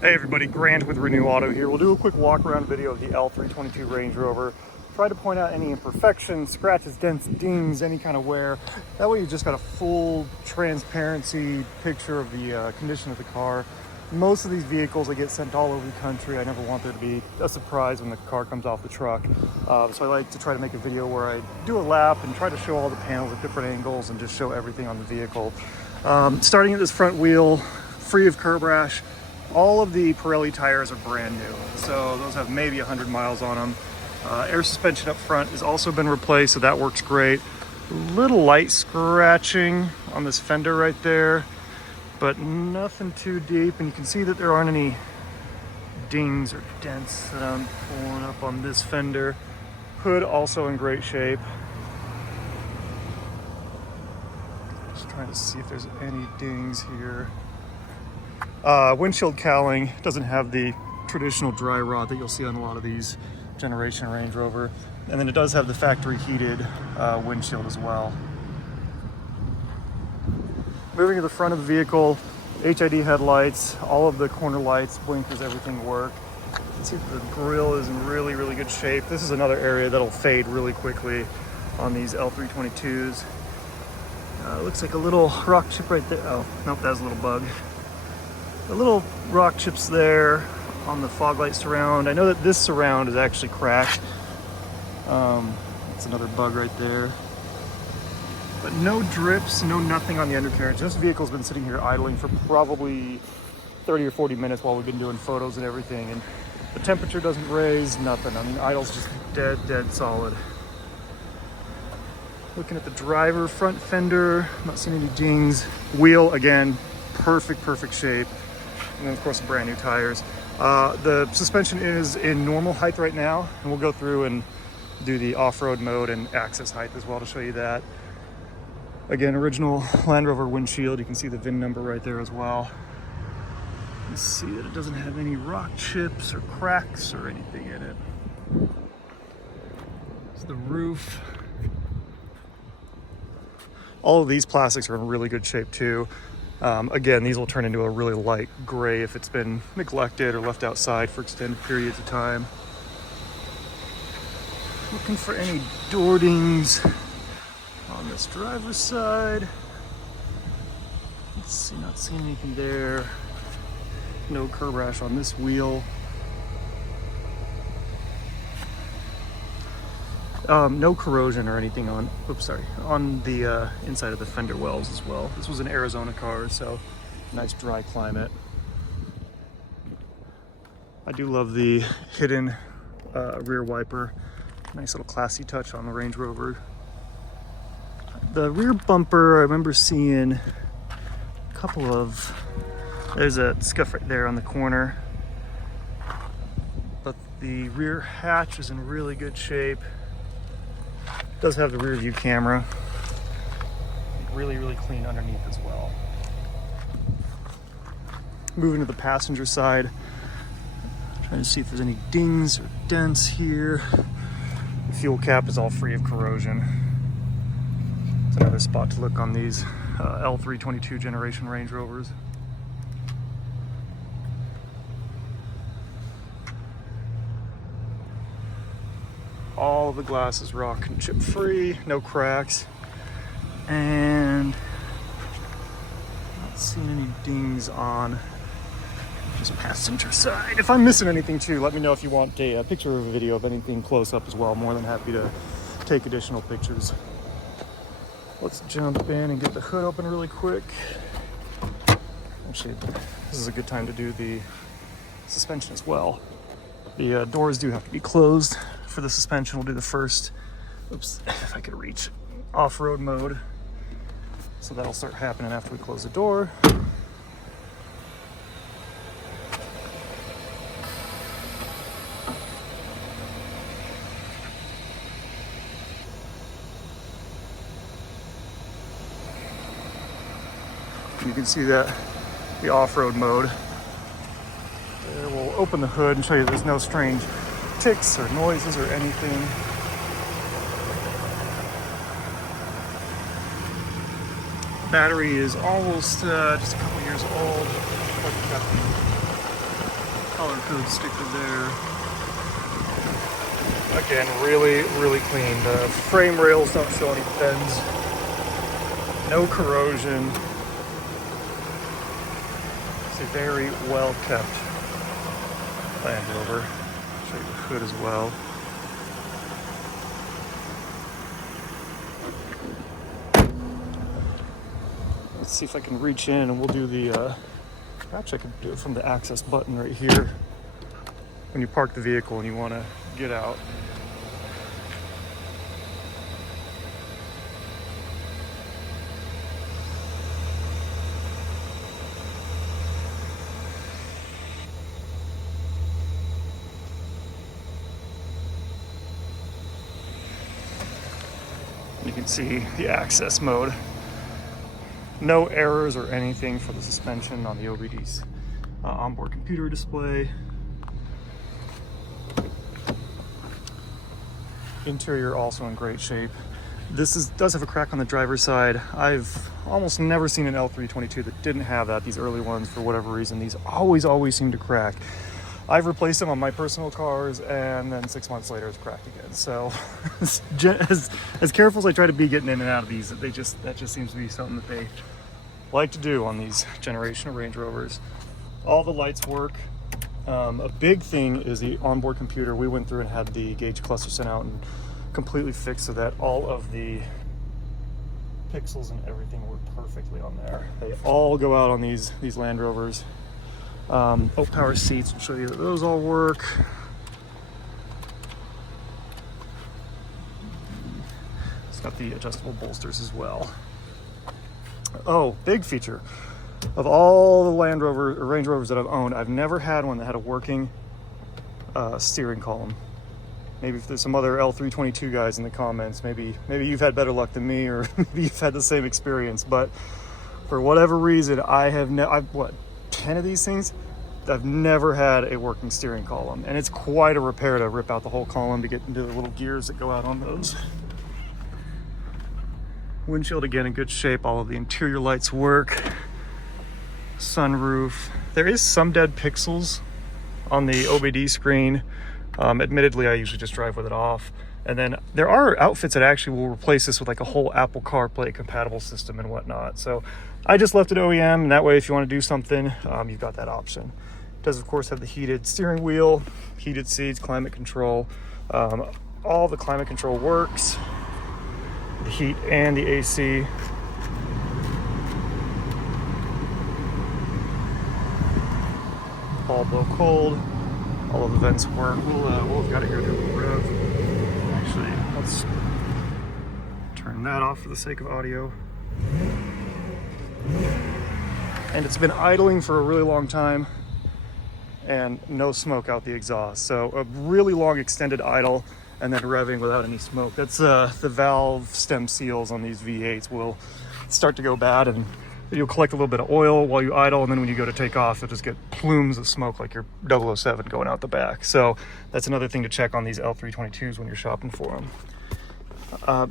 Hey everybody, Grant with Renew Auto here. We'll do a quick walk around video of the L322 Range Rover. Try to point out any imperfections, scratches, dents, dings, any kind of wear. That way you just got a full transparency picture of the condition of the car. Most of these vehicles, they get sent all over the country. I never want there to be a surprise when the car comes off the truck. So I like to try to make a video where I do a lap and try to show all the panels at different angles and just show everything on the vehicle. Starting at this front wheel, free of curb rash. All of the Pirelli tires are brand new, so those have maybe 100 miles on them. Air suspension up front has also been replaced, so that works great. A little light scratching on this fender right there, but nothing too deep, and you can see that there aren't any dings or dents that I'm pulling up on this fender. Hood also in great shape. Just trying to see if there's any dings here. Windshield cowling doesn't have the traditional dry rot that you'll see on a lot of these generation Range Rover, and then it does have the factory heated windshield as well. Moving to the front of the vehicle, HID headlights, all of the corner lights, blinkers, everything work. You can see that the grille is in really good shape. This is another area that'll fade really quickly on these L322s. Looks like a little rock chip right there. Oh, nope, that's a little bug. The little rock chips there on the fog light surround. I know that this surround is actually cracked. That's another bug right there. But no drips, no nothing on the undercarriage. This vehicle's been sitting here idling for probably 30 or 40 minutes while we've been doing photos and everything. And the temperature doesn't raise, nothing. I mean, idle's just dead solid. Looking at the driver, front fender, not seeing any dings. Wheel, again, perfect shape. And then of course the brand new tires. The suspension is in normal height right now, and we'll go through and do the off-road mode and access height as well to show you that. Again, original Land Rover windshield. You can see the VIN number right there as well. You see that it doesn't have any rock chips or cracks or anything in it. It's the roof. All of these plastics are in really good shape too. Again, these will turn into a really light gray if it's been neglected or left outside for extended periods of time. Looking for any door dings on this driver's side. Let's see, not seeing anything there. No curb rash on this wheel. No corrosion or anything on, on the inside of the fender wells as well. This was an Arizona car, so nice dry climate. I do love the hidden rear wiper. Nice little classy touch on the Range Rover. The rear bumper, I remember seeing a couple of, there's a scuff right there on the corner. But the rear hatch is in really good shape. Does have the rear view camera. Really clean underneath as well. Moving to the passenger side. Trying to see if there's any dings or dents here. The fuel cap is all free of corrosion. It's another spot to look on these L322 generation Range Rovers. All of the glass is rock and chip free, no cracks, and not seeing any dings on this passenger side. If I'm missing anything too, let me know if you want a picture or a video of anything close up as well. I'm more than happy to take additional pictures. Let's jump in and get the hood open really quick. Actually, this is a good time to do the suspension as well. The doors do have to be closed for the suspension. We'll do the first, oops, if I could reach, off-road mode. So that'll start happening after we close the door. You can see that the off-road mode. There, we'll open the hood and show you there's no strange ticks or noises or anything. Battery is almost just a couple years old. color code sticker there. Again, really, really clean. The frame rails don't show any bends. No corrosion. It's a very well kept Land Rover. Show you the hood as well. Let's see if I can reach in and we'll do the, actually I can do it from the access button right here. When you park the vehicle and you want to get out. You can see the access mode. No errors or anything for the suspension on the OBD's onboard computer display. Interior also in great shape. This does have a crack on the driver's side. I've almost never seen an L322 that didn't have that. These early ones, for whatever reason, these always seem to crack. I've replaced them on my personal cars, and then 6 months later it's cracked again. So as careful as I try to be getting in and out of these, that just seems to be something that they like to do on these generation of Range Rovers. All the lights work. A big thing is the onboard computer. We went through and had the gauge cluster sent out and completely fixed so that all of the pixels and everything work perfectly on there. They all go out on these Land Rovers. Power seats, I'll show you that those all work. It's got the adjustable bolsters as well. Oh, big feature. Of all the Land Rover or Range Rovers that I've owned, I've never had one that had a working steering column. Maybe if there's some other L322 guys in the comments, maybe you've had better luck than me, or maybe you've had the same experience. But for whatever reason, I've what, 10 of these things? I've never had a working steering column, and it's quite a repair to rip out the whole column to get into the little gears that go out on those. Windshield again in good shape. All of the interior lights work. Sunroof. There is some dead pixels on the OBD screen. Admittedly, I usually just drive with it off. And then there are outfits that actually will replace this with like a whole Apple CarPlay compatible system and whatnot. So I just left it OEM, and that way if you want to do something, you've got that option. It does of course have the heated steering wheel, heated seats, climate control. All the climate control works. The heat and the AC. All blow cold. All of the vents work. We'll have got it here to rev. Actually, let's turn that off for the sake of audio. And it's been idling for a really long time, and no smoke out the exhaust. So a really long extended idle and then revving without any smoke. That's the valve stem seals on these V8s will start to go bad, and you'll collect a little bit of oil while you idle, and then when you go to take off, you'll just get plumes of smoke like your 007 going out the back. So that's another thing to check on these L322s when you're shopping for them.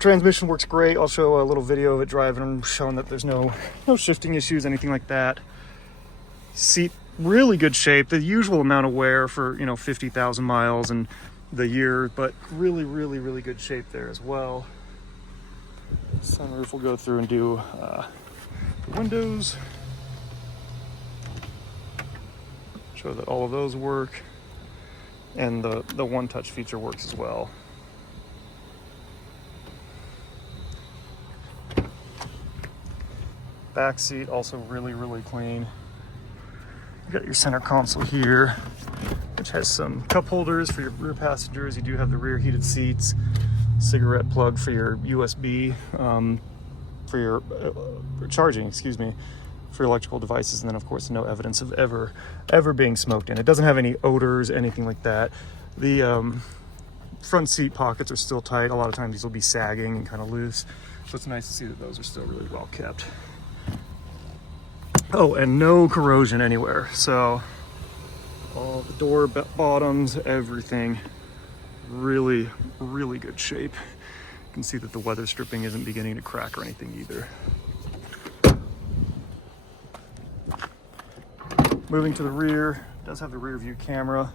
Transmission works great. I'll show a little video of it driving and showing that there's no shifting issues, anything like that. Seat, really good shape. The usual amount of wear for 50,000 miles and the year, but really good shape there as well. Sunroof will go through and do the windows. Show that all of those work, and the one touch feature works as well. Back seat also really clean. You got your center console here, which has some cup holders for your rear passengers. You do have the rear heated seats, cigarette plug for your USB, for your charging, for your electrical devices, and then of course no evidence of ever being smoked in. It doesn't have any odors, anything like that. The front seat pockets are still tight. A lot of times these will be sagging and kind of loose, so it's nice to see that those are still really well kept. Oh, and no corrosion anywhere. So all the door bottoms, everything, really good shape. You can see that the weather stripping isn't beginning to crack or anything either. Moving to the rear, does have the rear view camera.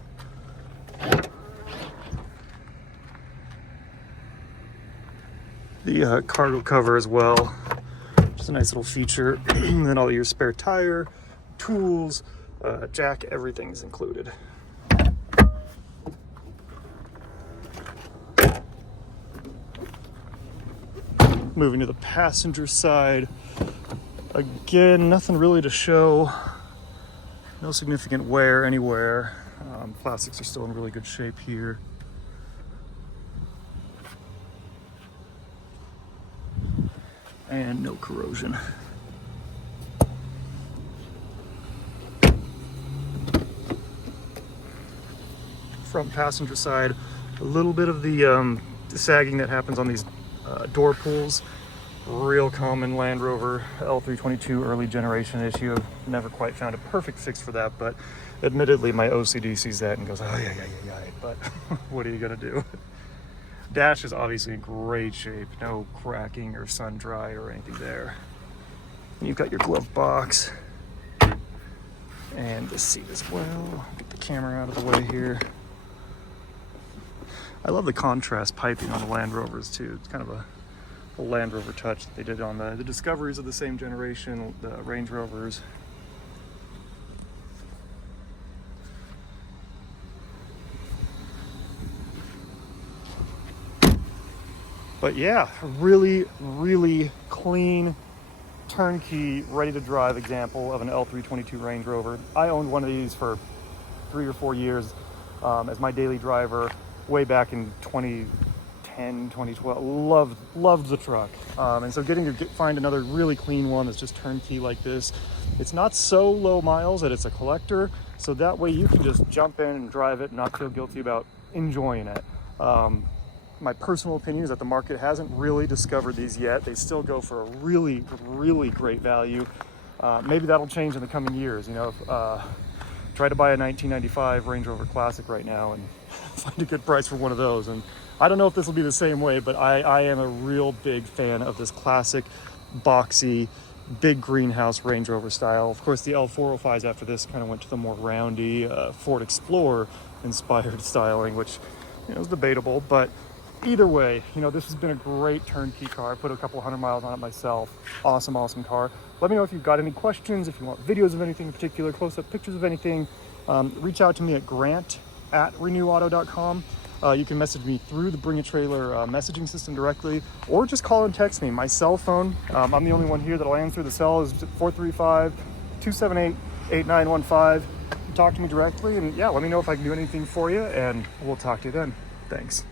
The cargo cover as well, just a nice little feature. And then all your spare tire, tools, jack, everything's included. Moving to the passenger side, again, nothing really to show. No significant wear anywhere. Plastics are still in really good shape here. And no corrosion. Front passenger side, a little bit of the sagging that happens on these door pulls. Real common Land Rover L322 early generation issue. I've never quite found a perfect fix for that, but admittedly my OCD sees that and goes, oh yeah, but what are you gonna do? Dash is obviously in great shape, no cracking or sun dry or anything there. And you've got your glove box and the seat as well. Get the camera out of the way here. I love the contrast piping on the Land Rovers too. It's kind of a Land Rover touch that they did on the Discoveries of the same generation, the Range Rovers. But yeah, really, really clean, turnkey, ready to drive example of an L322 Range Rover. I owned one of these for 3 or 4 years as my daily driver way back in 2010, 2012. Loved the truck. And so getting to find another really clean one that's just turnkey like this. It's not so low miles that it's a collector, so that way you can just jump in and drive it and not feel guilty about enjoying it. My personal opinion is that the market hasn't really discovered these yet. They still go for a really, really great value. Maybe that'll change in the coming years. You know, try to buy a 1995 Range Rover Classic right now and find a good price for one of those. And I don't know if this will be the same way, but I am a real big fan of this classic, boxy, big greenhouse Range Rover style. Of course, the L405s after this kind of went to the more roundy Ford Explorer inspired styling, which, you know, is debatable, but either way, you know, this has been a great turnkey car. I put a couple 100 miles on it myself. Awesome, awesome car. Let me know if you've got any questions, if you want videos of anything in particular, close-up pictures of anything. Reach out to me at grant@renewauto.com. You can message me through the Bring a Trailer messaging system directly, or just call and text me. My cell phone, I'm the only one here that'll answer. The cell is 435-278-8915. Talk to me directly, and yeah, let me know if I can do anything for you, and we'll talk to you then. Thanks.